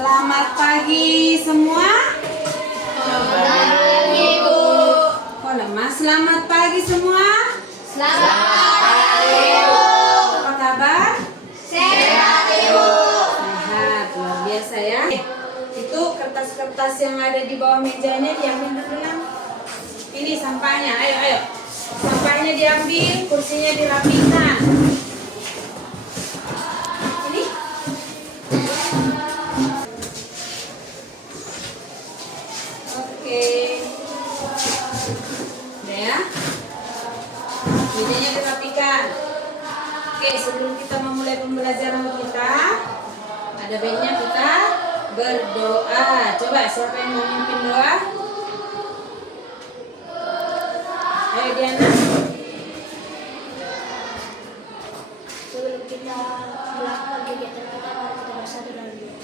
Selamat pagi semua. Selamat pagi, Bu. Kok lemah? Selamat pagi semua. Selamat pagi, Bu. Apa kabar? Sehat, Ibu. Sehat, luar biasa ya. Itu kertas-kertas yang ada di bawah mejanya diambil dulu ya. Ini sampahnya, ayo. Sampahnya diambil, kursinya dirapikan. Ini. Oke. Udah ya. Mejanya dirapikan. Oke, sebelum kita memulai pembelajaran kita, ada baiknya kita berdoa. Coba siapa yang mau memimpin doa? Ayo Diana. Sebelum kita melakukan kegiatan kita, mari kita bersatu dalam doa.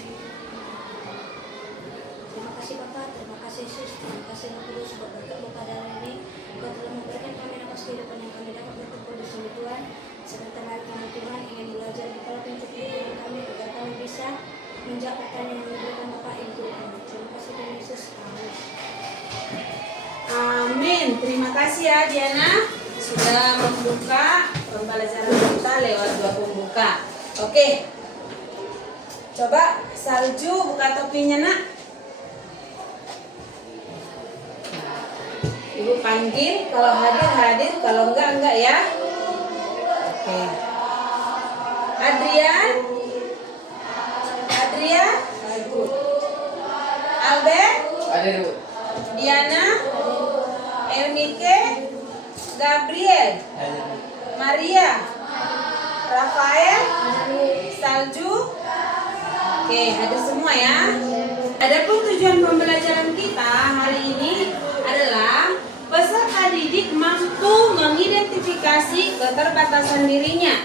Terima kasih Bapak, terima kasih Yesus, terima kasih Roh Kudus buat berkat-Mu pada hari ini. Engkau telah memberikan kami nafas kehidupan yang kami dapat berkumpul di sini Tuhan. Sebentar lagi kami Tuhan ingin belajar di kepala pintu kehidupan kami agar kami bisa menjawab pertanyaan yang diberikan Bapak itu. Terima kasih Tuhan Yesus. Amin. Amin. Terima kasih ya Diana sudah membuka pembelajaran kita lewat dua pembuka. Oke. Coba Salju buka topinya nak. Ibu panggil, kalau hadir, kalau enggak ya. Oke. Adrian, ikut. Albert, Ada Bu. Diana, Elmike, Gabriel, Maria, Rafael, Salju. Oke, hadir semua ya. Adapun tujuan pembelajaran kita hari ini adalah peserta didik mampu mengidentifikasi keterbatasan dirinya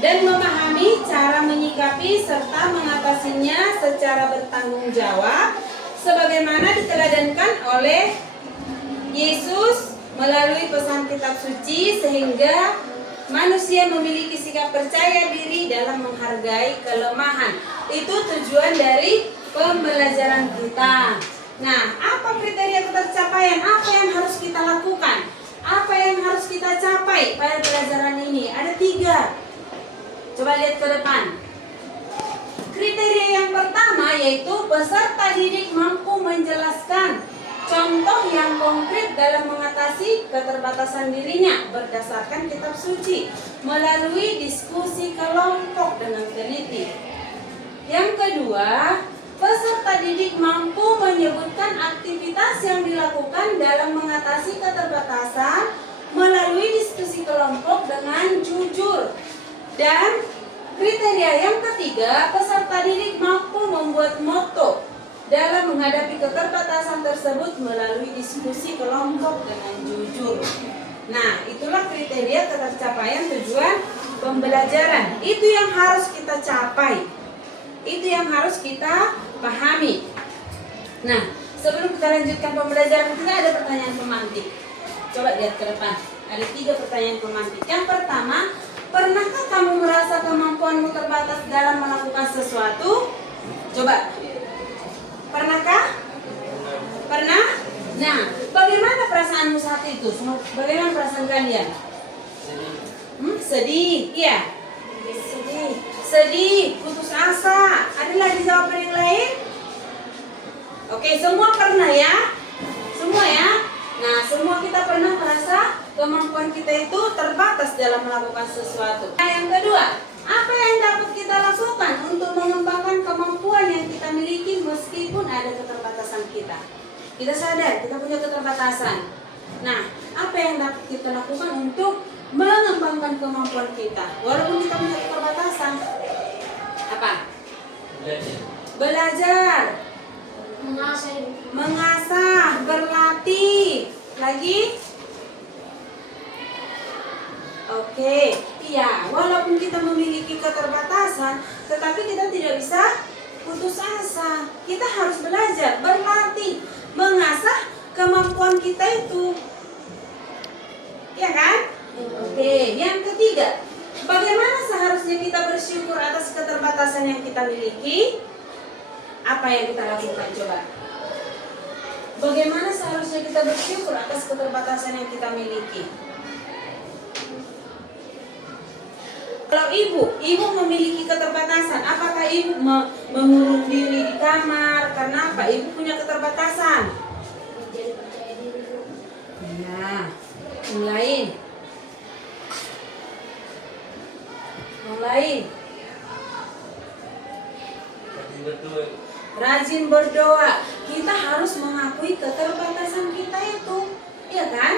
dan memahami cara menyikapi serta mengatasinya secara bertanggung jawab sebagaimana diteladankan oleh Yesus melalui pesan kitab suci sehingga manusia memiliki sikap percaya diri dalam menghargai kelemahan. Itu tujuan dari pembelajaran kita. Nah, apa kriteria ketercapaian? Apa yang harus kita lakukan? Apa yang harus kita capai pada pelajaran ini? Ada 3. Coba lihat ke depan. Kriteria yang pertama yaitu peserta didik mampu menjelaskan contoh yang konkret dalam mengatasi keterbatasan dirinya berdasarkan kitab suci melalui diskusi kelompok dengan teliti. Yang kedua, peserta didik mampu menyebutkan aktivitas yang dilakukan dalam mengatasi keterbatasan melalui diskusi kelompok dengan jujur. Dan kriteria yang ketiga, peserta didik mampu membuat moto dalam menghadapi keterbatasan tersebut melalui diskusi kelompok dengan jujur. Nah, itulah kriteria ketercapaian tujuan pembelajaran. Itu yang harus kita capai. Itu yang harus kita pahami. Nah, sebelum kita lanjutkan pembelajaran kita ada pertanyaan pemantik. Coba lihat ke depan. Ada 3 pertanyaan pemantik. Yang pertama, pernahkah kamu merasa kemampuanmu terbatas dalam melakukan sesuatu? Coba. Pernahkah? Pernah? Nah, bagaimana perasaanmu saat itu? Bagaimana perasaan kalian? Sedih. Iya. Sedih, putus asa. Ada lagi jawaban yang lain? Oke, semua pernah ya? Semua ya? Nah, semua kita pernah merasa kemampuan kita itu terbatas dalam melakukan sesuatu. Nah, yang kedua, apa yang dapat kita lakukan untuk mengembangkan kemampuan yang kita miliki meskipun ada keterbatasan kita? Kita sadar kita punya keterbatasan. Nah, apa yang dapat kita lakukan untuk mengembangkan kemampuan kita walaupun kita punya keterbatasan? Apa? Belajar, mengasah, berlatih. Lagi? Oke, iya, walaupun kita memiliki keterbatasan, tetapi kita tidak bisa putus asa. Kita harus belajar, berlatih, mengasah kemampuan kita itu. Ya kan? Oke, yang ketiga, bagaimana seharusnya kita bersyukur atas keterbatasan yang kita miliki? Apa yang kita lakukan coba? Bagaimana seharusnya kita bersyukur atas keterbatasan yang kita miliki? Kalau ibu memiliki keterbatasan, apakah ibu mengurung diri di kamar? Karena apa? Ibu punya keterbatasan. Menjadi percaya diri, Bu. Ya, yang lain. Yang lain. Rajin berdoa. Kita harus mengakui keterbatasan kita itu, iya kan?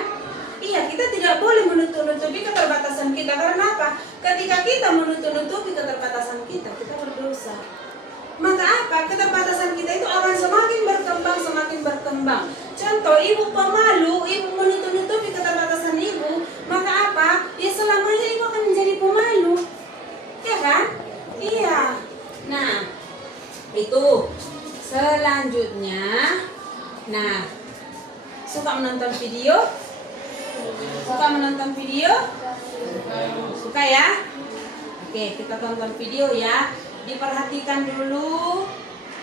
Iya, kita tidak boleh menutup-nutupi keterbatasan kita. Karena apa? Ketika kita menutup-nutupi keterbatasan kita, kita berdosa. Maka apa? Keterbatasan kita itu akan semakin berkembang, semakin berkembang. Contoh, ibu pemalu, ibu menutup-nutupi keterbatasan ibu, maka apa? Ya selamanya ibu akan menjadi pemalu. Ya kan? Iya. Nah, itu selanjutnya. Nah, suka menonton video? Suka menonton video? Suka ya? Oke, kita tonton video ya. Diperhatikan dulu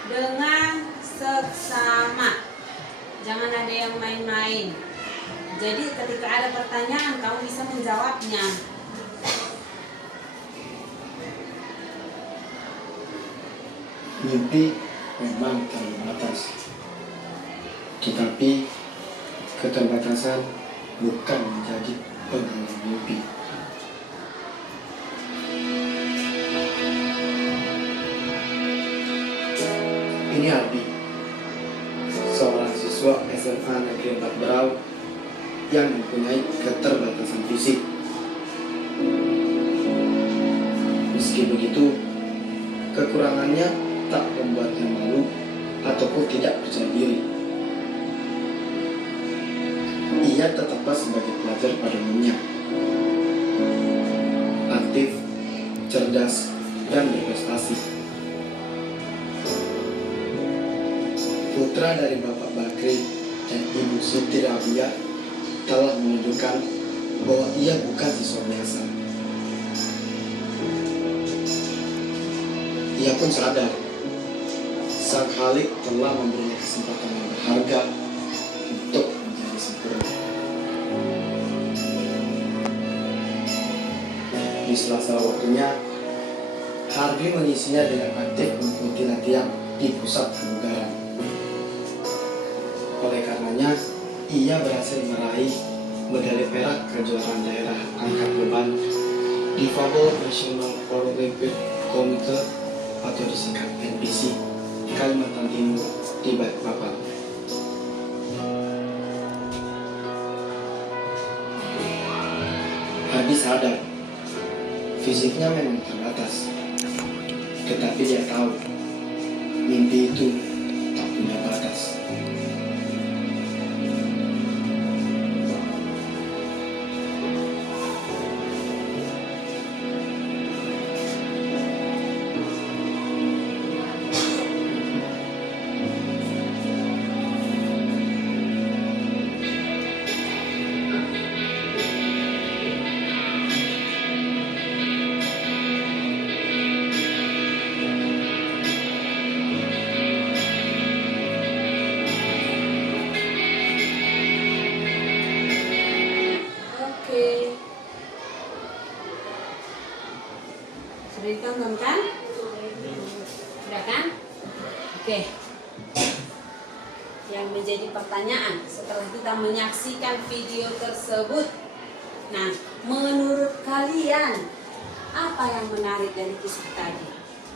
dengan seksama. Jangan ada yang main-main. Jadi ketika ada pertanyaan, kamu bisa menjawabnya. Mimpi memang terbatas, tetapi keterbatasan bukan menjadi penghalang mimpi. Ini Albi, seorang siswa SMA Negeri 4 Berau yang mempunyai keterbatasan fisik. Meski begitu, kekurangannya tak membuatnya malu ataupun tidak percaya diri. Ia tetaplah sebagai pelajar pada umumnya, aktif, cerdas, dan berprestasi. Putra dari Bapak Bakri dan Ibu Siti Rabia telah menunjukkan bahwa ia bukan siswa biasa. Ia pun sadar Sang Khalik telah memberinya kesempatan yang berharga untuk menjadi sempurna. Di sela-sela waktunya, Hardi mengisinya dengan aktif mengikuti latihan di pusat kebugaran. Oleh karenanya, ia berhasil meraih medali perak kejuaraan daerah angkat beban Difabel National Paralympic Committee atau disingkat NPC Kalimantan Timur di Balikpapan. Hardi sadar fisiknya memang terbatas, tetapi dia tahu mimpi itu tak punya batas. Sudah ditonton kan? Sudah kan? Oke. Yang menjadi pertanyaan setelah kita menyaksikan video tersebut. Nah, menurut kalian apa yang menarik dari kisah tadi?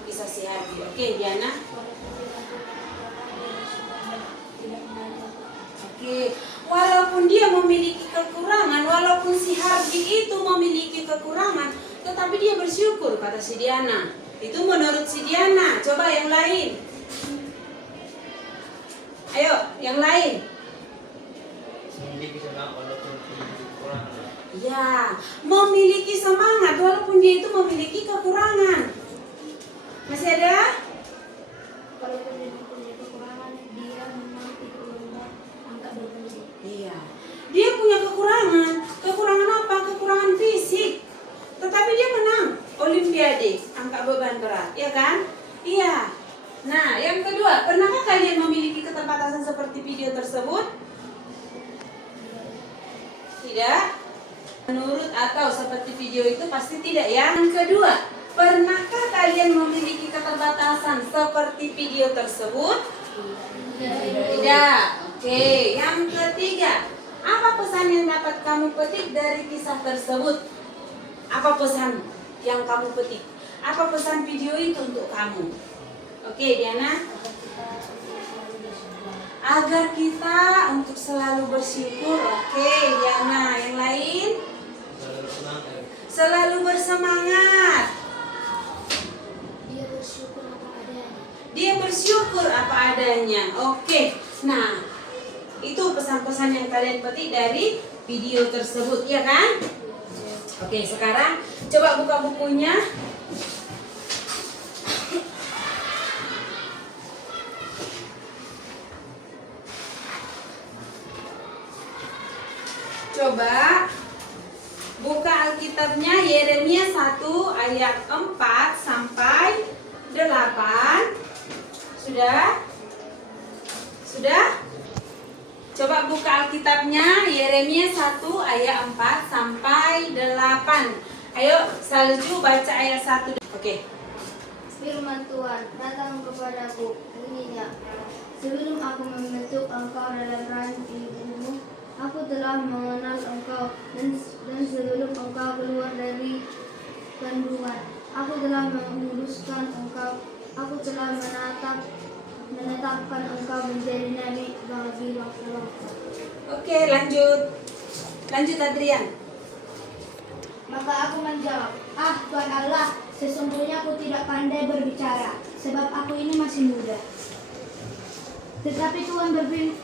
Kisah si Hardi. Oke, Diana. Oke, walaupun dia memiliki kekurangan, walaupun si Hardi itu memiliki kekurangan, tetapi dia bersyukur, kata si Diana. Itu menurut si Diana. Coba yang lain. Ayo, yang lain. Memiliki semangat walaupun kekurangan. Ya, memiliki semangat walaupun dia itu memiliki kekurangan. Masih ada? Walaupun dia mempunyai kekurangan, dia menang ikut lomba angkat beban. Iya. Dia punya kekurangan. Kekurangan apa? Kekurangan fisik. Tetapi dia menang Olimpiade angkat beban berat, ya kan? Iya. Nah, yang kedua, pernahkah kalian memiliki keterbatasan seperti video tersebut? Tidak. Menurut atau seperti video itu pasti tidak ya. Yang kedua, pernahkah kalian memiliki keterbatasan seperti video tersebut? Tidak. Oke, yang ketiga, apa pesan yang dapat kamu petik dari kisah tersebut? Apa pesan yang kamu petik? Apa pesan video itu untuk kamu? Oke, Diana. Agar kita untuk selalu bersyukur. Oke, Diana. Yang lain? Selalu bersemangat. Dia bersyukur apa adanya. Dia bersyukur apa adanya. Oke. Nah, itu pesan-pesan yang kalian petik dari video tersebut, ya kan? Oke, sekarang coba buka bukunya. Coba buka Alkitabnya Yeremia 1 ayat 4 sampai 8. Sudah? Sudah? Coba buka Alkitabnya Yeremia 1 ayat 4 sampai 8. Ayo Salju baca ayat 1. Oke. Firman Tuhan datang kepadaku, bunyinya, sebelum aku membentuk engkau dalam rahim ibumu, aku telah mengenal engkau, dan sebelum engkau keluar dari kandungan, aku telah menguruskan engkau, aku telah menetapkan engkau menjadi nabi bagi bangsa-bangsa. Oke, lanjut. Lanjut Adrian. Maka aku menjawab, Tuhan Allah, sesungguhnya aku tidak pandai berbicara, sebab aku ini masih muda. Tetapi Tuhan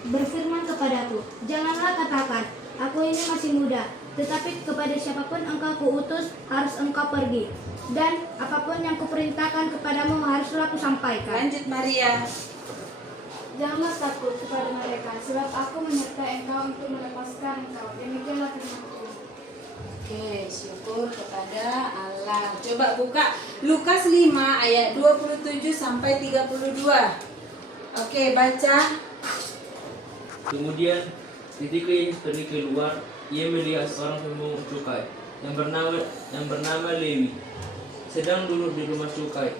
berfirman kepadaku, janganlah katakan, aku ini masih muda, tetapi kepada siapapun engkau kuutus, harus engkau pergi. Dan apapun yang kuperintahkan kepadamu haruslah kusampaikan. Lanjut Maria. Janganlah takut kepada mereka, sebab aku menyertai engkau untuk melepaskan engkau. Demikianlah firman Tuhan. Oke, syukur kepada Allah. Coba buka Lukas 5 ayat 27 sampai 32. Oke, baca. Kemudian ketika Yesus pergi keluar, ia melihat seorang pemungut cukai yang bernama Lewi sedang duduk di rumah cukai.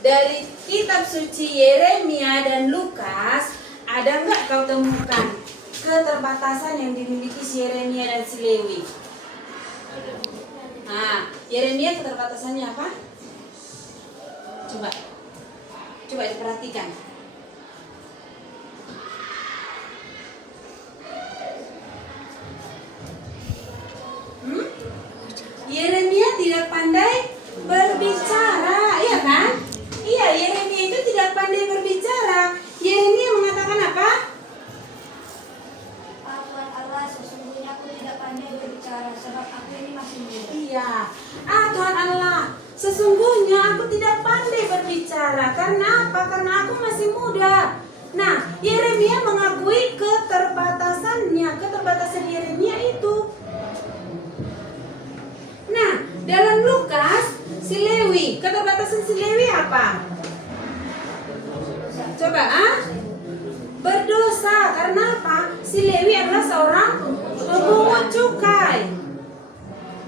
Dari kitab suci Yeremia dan Lukas, ada nggak kau temukan keterbatasan yang dimiliki si Yeremia dan si Lewi? Ada. Nah, Yeremia keterbatasannya apa? Coba diperhatikan. Yeremia tidak pandai berbicara, iya kan? Iya, Yeremia itu tidak pandai berbicara. Yeremia mengatakan apa? Tuhan Allah, sesungguhnya aku tidak pandai berbicara, sebab aku ini masih muda. Iya. Tuhan Allah, sesungguhnya aku tidak pandai berbicara. Karena apa? Karena aku masih muda. Nah, Yeremia mengakui keterbatasannya, keterbatasan Yeremia itu. Nah, dalam Lukas, si Lewi, keterbatasan si Lewi apa? Coba, berdosa. Karena apa? Si Lewi adalah seorang pemungut cukai.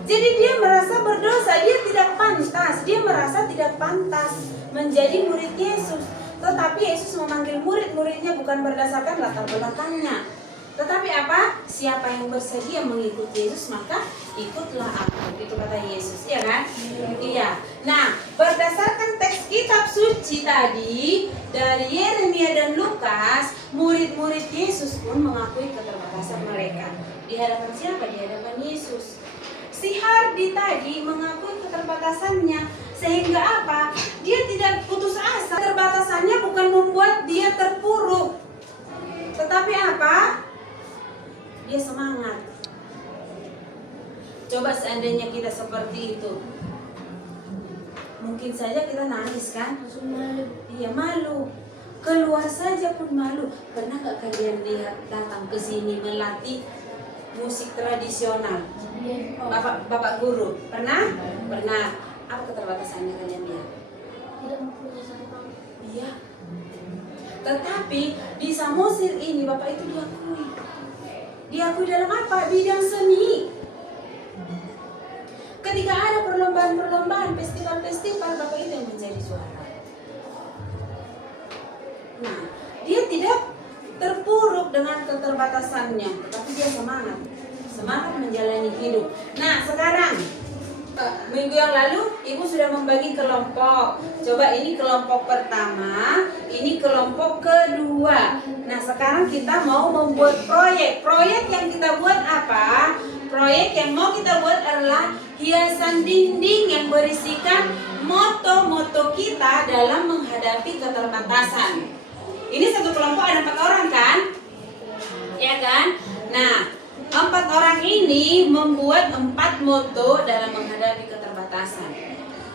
Jadi dia merasa berdosa, dia tidak pantas. Dia merasa tidak pantas menjadi murid Yesus. Tetapi Yesus memanggil murid-muridnya bukan berdasarkan latar belakangnya. Tetapi apa? Siapa yang bersedia mengikuti Yesus, maka ikutlah aku. Itu kata Yesus, ya kan? Iya. Nah, berdasarkan teks kitab suci tadi dari Yeremia dan Lukas, murid-murid Yesus pun mengakui keterbatasan mereka. Di hadapan siapa? Di hadapan Yesus. Si Hardi tadi mengakui keterbatasannya. Sehingga apa? Dia tidak putus asa. Keterbatasannya bukan membuat dia terpuruk. Tetapi apa? Dia semangat. Coba seandainya kita seperti itu, mungkin saja kita nangis kan? Iya, malu. Keluar saja pun malu. Pernah gak kalian lihat datang ke sini melatih musik tradisional? Bapak guru, pernah? Pernah. Apa keterbatasannya kalian lihat? tidak mempunyai satu kelompok. Iya. Tetapi di Samosir ini Bapak itu diakui. Diakui dalam apa? Bidang seni. Ketika ada perlombaan-perlombaan, festival-festival, Bapak itu yang menjadi juara. Nah, dia tidak terpuruk dengan keterbatasannya, tetapi dia semangat menjalani hidup. Nah, sekarang minggu yang lalu Ibu sudah membagi kelompok. Coba ini kelompok pertama, ini kelompok kedua. Nah, sekarang kita mau membuat proyek. Proyek yang kita buat apa? Proyek yang mau kita buat adalah hiasan dinding yang berisikan moto-moto kita dalam menghadapi keterbatasan. Ini satu kelompok ada 4 orang kan? Ya kan? Nah, 4 orang ini membuat 4 moto dalam menghadapi keterbatasan.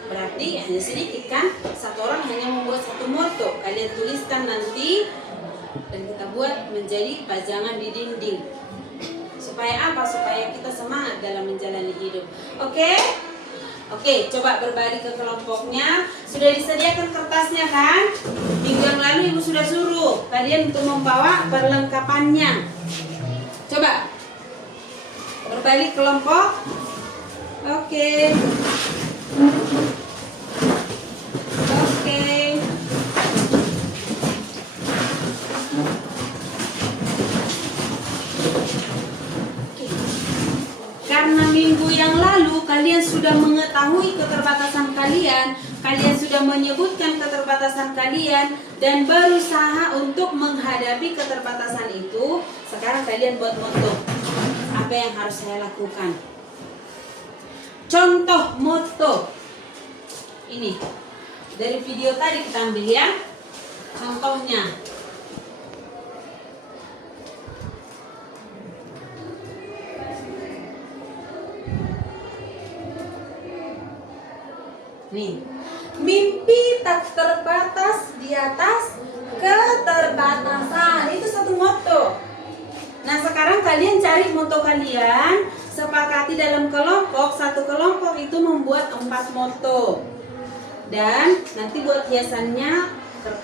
Berarti hanya sedikit kan? 1 orang hanya membuat 1 moto. Kalian tuliskan nanti dan kita buat menjadi pajangan di dinding. Supaya apa? Supaya kita semangat dalam menjalani hidup. Oke? Oke, coba berbalik ke kelompoknya. Sudah disediakan kertasnya kan? Minggu yang lalu Ibu sudah suruh kalian untuk membawa perlengkapannya. Coba berbalik kelompok. Oke. Oke. Karena minggu yang lalu kalian sudah mengetahui keterbatasan kalian, kalian sudah menyebutkan keterbatasan kalian dan berusaha untuk menghadapi keterbatasan itu. Sekarang kalian buat moto. Apa yang harus saya lakukan? Contoh moto. Ini dari video tadi kita ambil ya. Contohnya. Nih, mimpi tak terbatas di atas keterbatasan. Itu satu moto. Nah, sekarang kalian cari moto kalian, sepakati dalam kelompok. Satu kelompok itu membuat 4 moto. Dan nanti buat hiasannya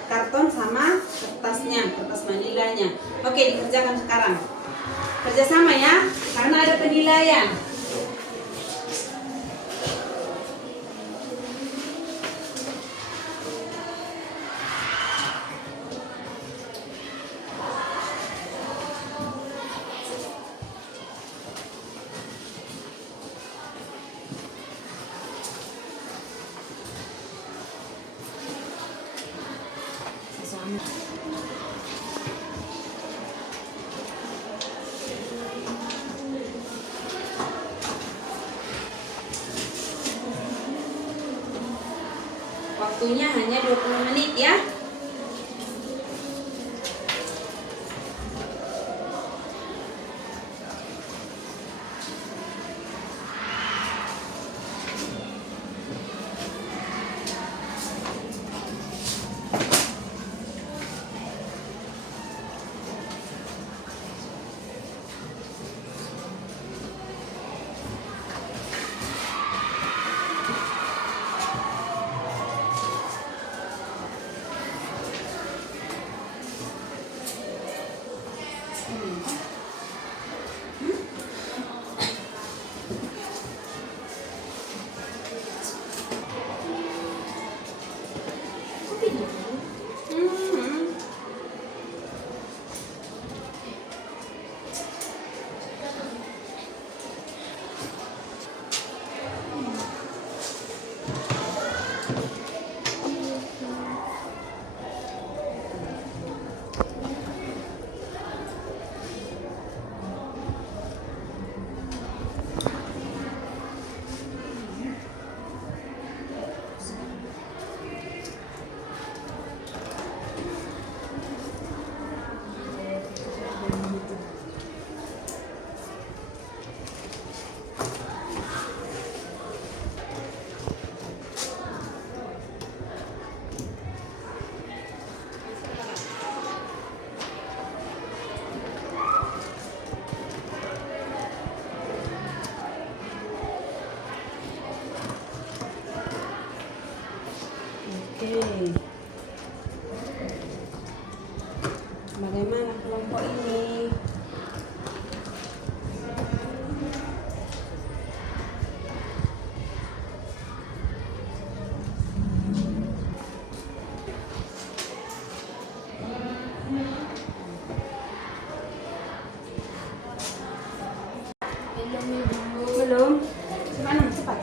karton sama kertasnya, kertas manilanya. Oke, dikerjakan sekarang. Kerjasama ya, karena ada penilaian. Waktunya hanya 20 menit ya. Oke. Bagaimana kelompok ini? Belum. Mana cepat?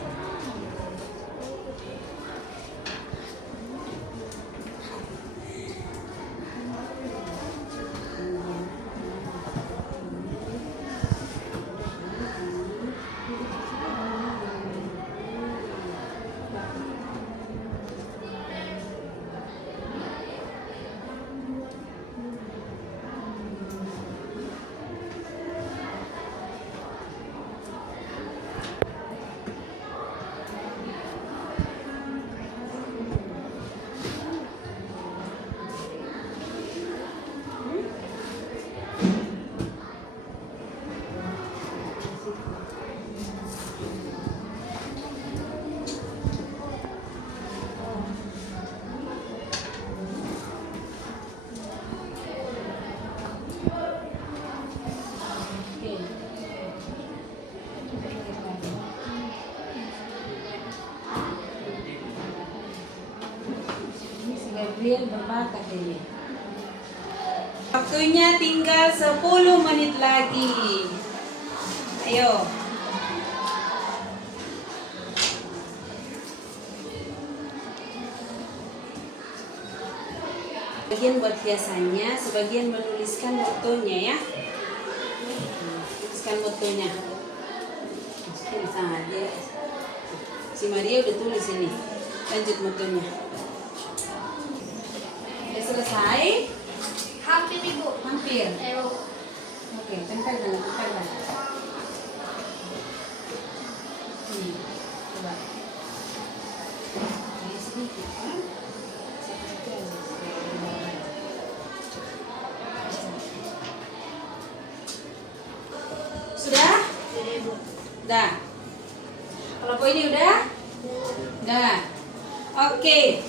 Gabriel berbakat ini. Waktunya tinggal 10 menit lagi. Ayo. Sebagian buat hiasannya, sebagian menuliskan motonya ya. Tuliskan motonya. Masukin sama dia. Si Maria udah tulis ini. Lanjut motonya. Selesai? Hampir Ibu. Hampir. Ayo. Oke, tempelkan. Coba. Ini sedikit kan? Sudah? Sudah Ibu. Udah. Kelompok ini udah? Udah. Oke.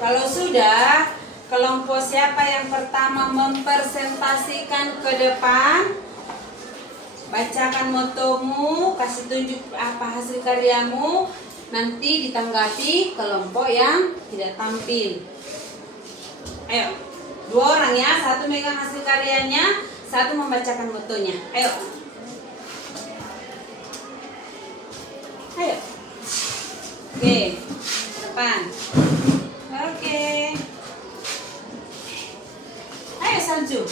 Kalau sudah, kelompok siapa yang pertama mempresentasikan ke depan? Bacakan motomu, kasih tunjuk apa hasil karyamu. Nanti ditanggapi kelompok yang tidak tampil. Ayo, 2 orang ya, 1 megang hasil karyanya, 1 membacakan motonya. Ayo. Ayo. Oke, depan. Oke. Ayo Salju.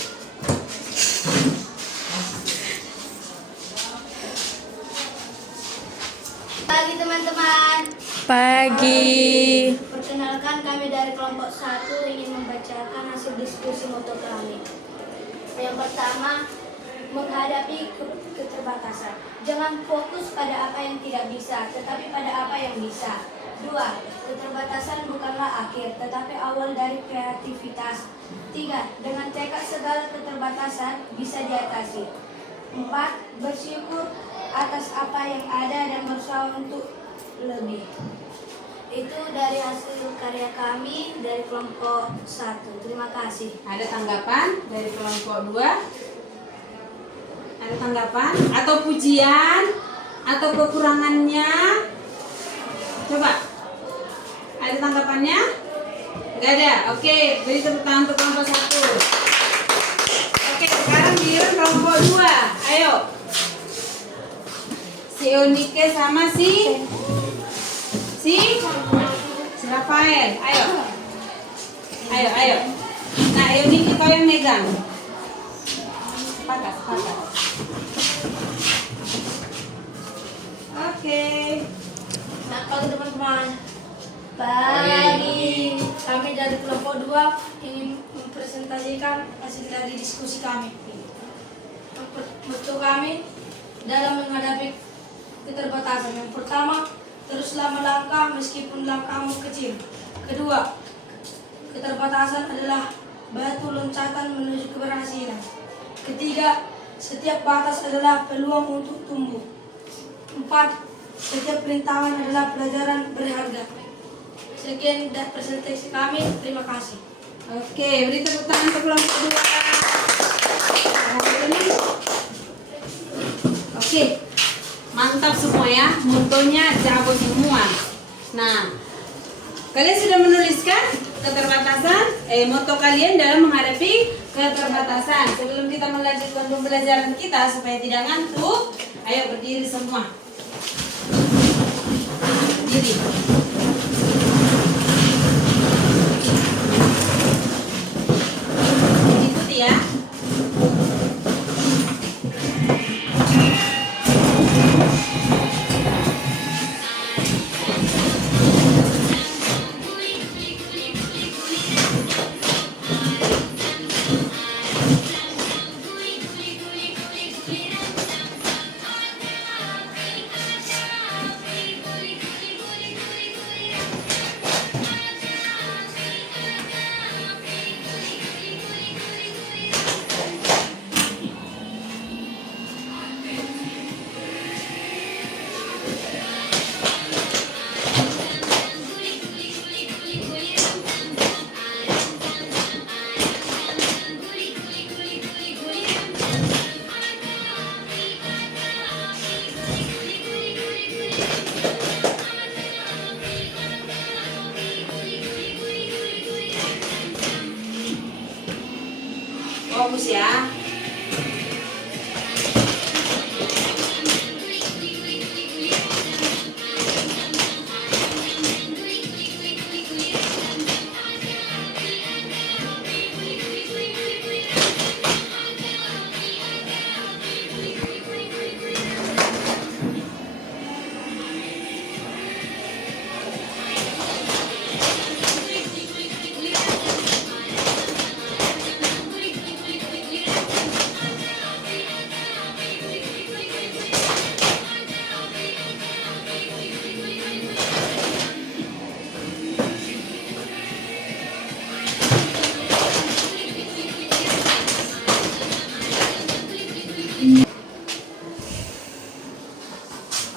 Pagi teman-teman. Pagi. Perkenalkan, kami dari kelompok 1 ingin membacakan hasil diskusi moto kami. Yang pertama, menghadapi keterbatasan. Jangan fokus pada apa yang tidak bisa, tetapi pada apa yang bisa. 2. Keterbatasan bukanlah akhir, tetapi awal dari kreativitas. 3. Dengan tekad segala keterbatasan bisa diatasi. 4. Bersyukur atas apa yang ada dan berusaha untuk lebih. Itu dari hasil karya kami dari kelompok 1. Terima kasih. Ada tanggapan dari kelompok 2? Ada tanggapan atau pujian atau kekurangannya? Coba. Ada tanggapannya? Gak ada. Oke, beri tepuk tangan untuk kelompok 1. Oke, sekarang giliran kelompok 2. Ayo. Si Eunike sama si Rafael. Ayo. Ayo. Nah, Eunike kau yang megang. Sepakat. Oke. Nah, kalau teman-teman, pagi kami dari kelompok 2 ingin mempresentasikan hasil dari diskusi kami. Moto kami dalam menghadapi keterbatasan. Yang pertama, teruslah melangkah meskipun langkahmu kecil. Kedua, keterbatasan adalah batu loncatan menuju keberhasilan. Ketiga, setiap batas adalah peluang untuk tumbuh. 4. Setiap rintangan adalah pelajaran berharga. Sekian presentasi kami. Terima kasih. Oke, beri tepuk tangan untuk kelompok kedua. Oke, mantap semua ya. Motonya jago semua. Nah, kalian sudah menuliskan keterbatasan, moto kalian dalam menghadapi keterbatasan. Sebelum kita melanjutkan pembelajaran kita supaya tidak ngantuk, ayo berdiri semua. Berdiri. Ikuti ya. Fokus ya.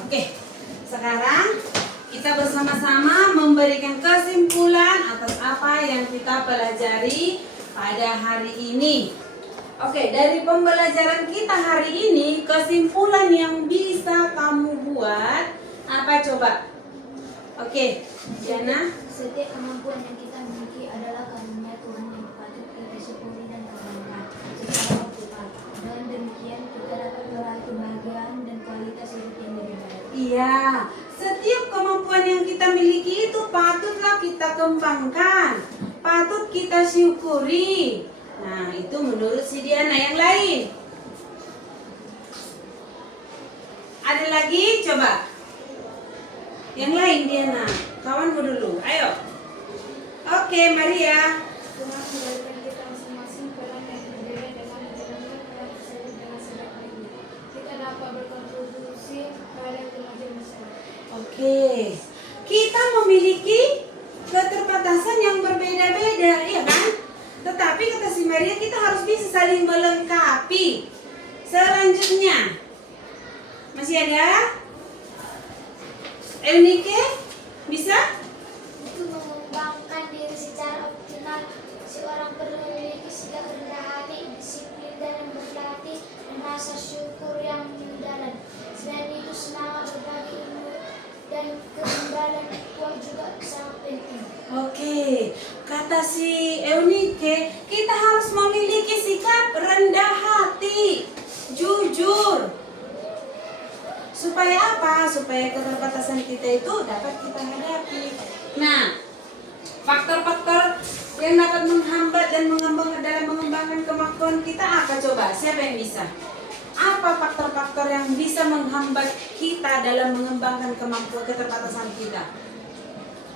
Oke, sekarang kita bersama-sama memberikan kesimpulan atas apa yang kita pelajari pada hari ini. Oke, dari pembelajaran kita hari ini, kesimpulan yang bisa kamu buat apa coba? Oke, Diana. Setiap kemampuan yang kita miliki adalah karunia Tuhan yang patut kita syukuri dan kebanggaan secara optimal. Dengan demikian kita dapat meraih kebahagiaan dan kualitas hidup yang lebih baik. Iya, setiap kemampuan yang kita miliki itu patutlah kita kembangkan, patut kita syukuri. Nah, itu menurut si Diana. Yang lain? Ada lagi? Coba. Yang lain Diana, kawanmu dulu. Ayo. Oke, Maria. Tuhan memberikan kita masing-masing peran yang berbeda dengan menjalankan peran tersebut dengan sebaik-baiknya. Kita dapat berkontribusi pada kemajuan bersama. Oke. Kita memiliki keterbatasan yang berbeda-beda, ya kan? Tetapi kata si Maria, kita harus bisa saling melengkapi. Selanjutnya, masih ada? Elnike, bisa? Untuk mengembangkan diri secara optimal, seorang perlu memiliki sikap rendah hati, disiplin dalam berlatih, dan rasa syukur yang mendalam. Selain itu, semangat berbagi ilmu dan keimbangan kuat juga sangat penting. Oke, kata si Eunike, kita harus memiliki sikap rendah hati, jujur. Supaya apa? Supaya keterbatasan kita itu dapat kita hadapi. Nah, faktor-faktor yang dapat menghambat dan dalam mengembangkan kemampuan kita apa coba? Siapa yang bisa? Apa faktor-faktor yang bisa menghambat kita dalam mengembangkan kemampuan keterbatasan kita?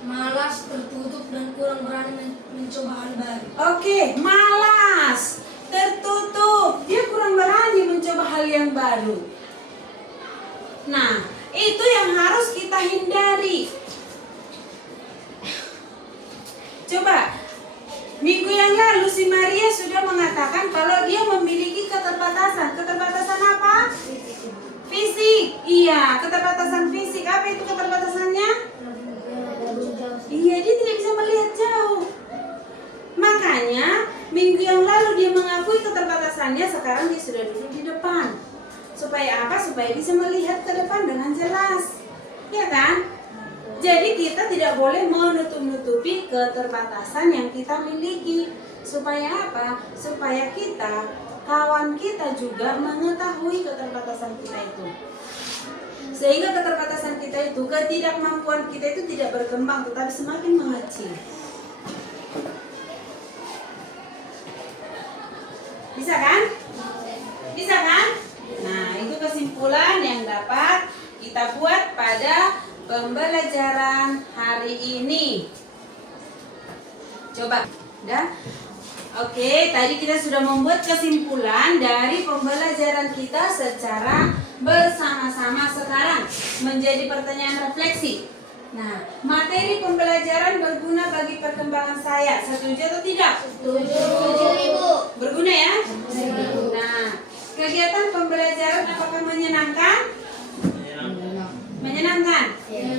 Malas, tertutup, dan kurang berani mencoba hal baru. Oke, malas, tertutup, dia kurang berani mencoba hal yang baru. Nah, itu yang harus kita hindari. Coba, minggu yang lalu si Maria sudah mengatakan kalau dia memiliki keterbatasan. Keterbatasan apa? Fisik. Iya, keterbatasan fisik. Apa itu keterbatasannya? Iya, dia tidak mengakui keterbatasannya, sekarang dia sudah duduk di depan. Supaya apa? Supaya bisa melihat ke depan dengan jelas. Ya kan? Jadi kita tidak boleh menutup-nutupi keterbatasan yang kita miliki. Supaya apa? Supaya kita, kawan kita juga mengetahui keterbatasan kita itu. Sehingga keterbatasan kita itu, ketidakmampuan kita itu tidak berkembang, tetapi semakin mengecil. Bisa kan? Bisa kan? Nah, itu kesimpulan yang dapat kita buat pada pembelajaran hari ini. Coba, udah? Oke, tadi kita sudah membuat kesimpulan dari pembelajaran kita secara bersama-sama. Sekarang menjadi pertanyaan refleksi. Nah, materi pembelajaran berguna bagi perkembangan saya. Setuju atau tidak? Setuju, Ibu. Berguna ya? Nah, kegiatan pembelajaran apakah menyenangkan? Menyenangkan?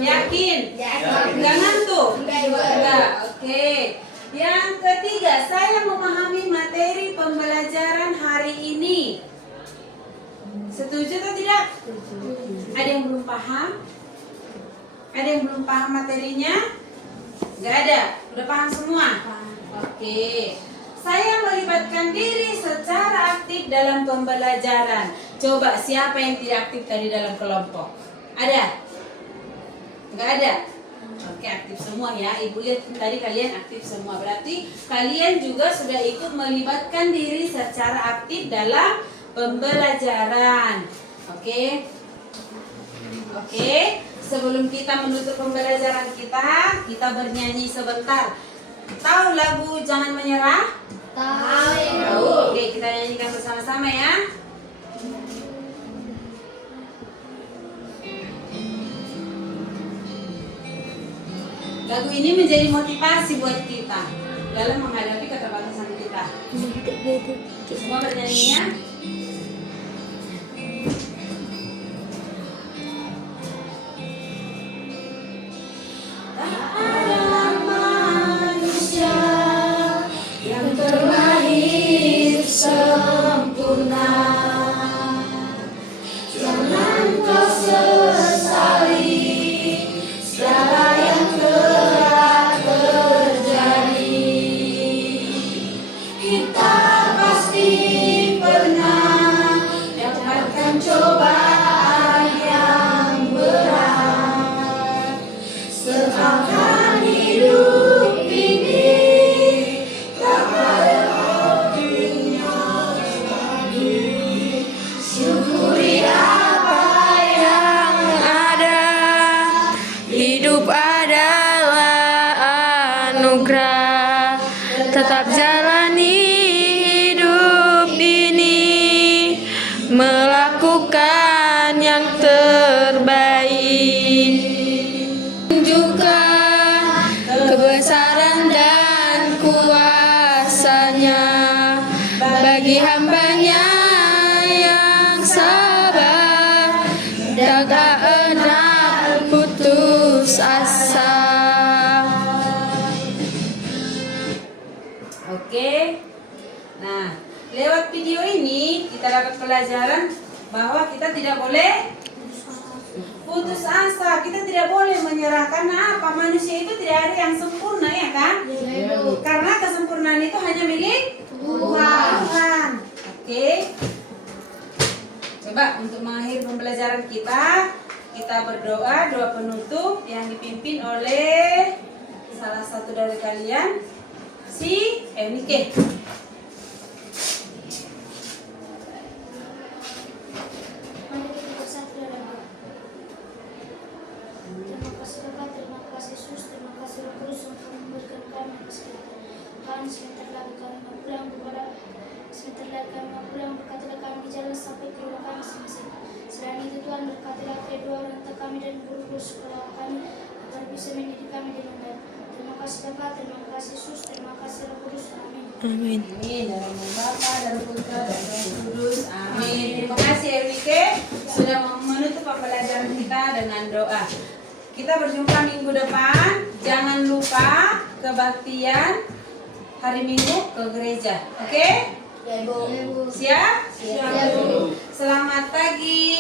Yakin? Enggak ngantuk? Enggak. Oke. Yang ketiga, saya memahami materi pembelajaran hari ini. Setuju atau tidak? Ada yang belum paham? Ada yang belum paham materinya? Enggak ada. Udah paham semua? Oke. Saya melibatkan diri secara aktif dalam pembelajaran. Coba siapa yang tidak aktif tadi dalam kelompok? Ada? Enggak ada? Oke, aktif semua ya. Ibu lihat tadi kalian aktif semua. Berarti kalian juga sudah ikut melibatkan diri secara aktif dalam pembelajaran. Oke? Oke? Sebelum kita menutup pembelajaran kita bernyanyi sebentar. Tahu lagu Jangan Menyerah? Tahu. Oke, kita nyanyikan bersama-sama ya. Lagu ini menjadi motivasi buat kita dalam menghadapi keterbatasan kita. Semua bernyanyi ya. Tak ada manusia yang terlahir sempurna. Jangan kau sesali segala yang telah terjadi. Kita pasti pernah dapatkan cobaan yang berat. Seakan hidup ini tak ada artinya lagi. Syukuri apa yang Ada, hidup adalah anugerah. Tetap jalani hidup ini, melakukan yang terbaik. Tunjukkan kebesaran dan kuasanya bagi hambanya yang sabar dan tak pernah putus asa. Oke. Nah, lewat video ini kita dapat pelajaran bahwa kita tidak boleh putus asa. Kita tidak boleh menyerah. Karena apa? Manusia itu tidak ada yang sempurna, ya kan? Karena kesempurnaan itu hanya milik Tuhan. Oke. Coba untuk mengakhiri pembelajaran kita berdoa, doa penutup yang dipimpin oleh salah satu dari kalian, si Enike. Mari kita bersatu dalam doa. Terima kasih Bapa, terima kasih Yesus, terima kasih Roh Kudus yang telah memberikan kami kesehatan. Tuhan, sebentar lagi kami mau pulang kepada sebentar lagi kami mau pulang, berkatilah kami di jalan sampai ke rumah kami masing-masing. Selain itu Tuhan, berkatilah kedua orang tua kami dan guru-guru sekolah kami agar bisa mendidik kami dengan baik. Terima kasih Bapa, terima kasih Yesus, terima kasih Roh Kudus. Amin. Amin. Amin. Dalam nama Bapa dan Putra dan Roh Kudus. Amin. Terima kasih Enike sudah menutup pembelajaran kita dengan doa. Kita berjumpa minggu depan. Jangan lupa kebaktian hari Minggu ke gereja. Oke? Ya, Ibu. Siap? Ya, Bu. Selamat pagi.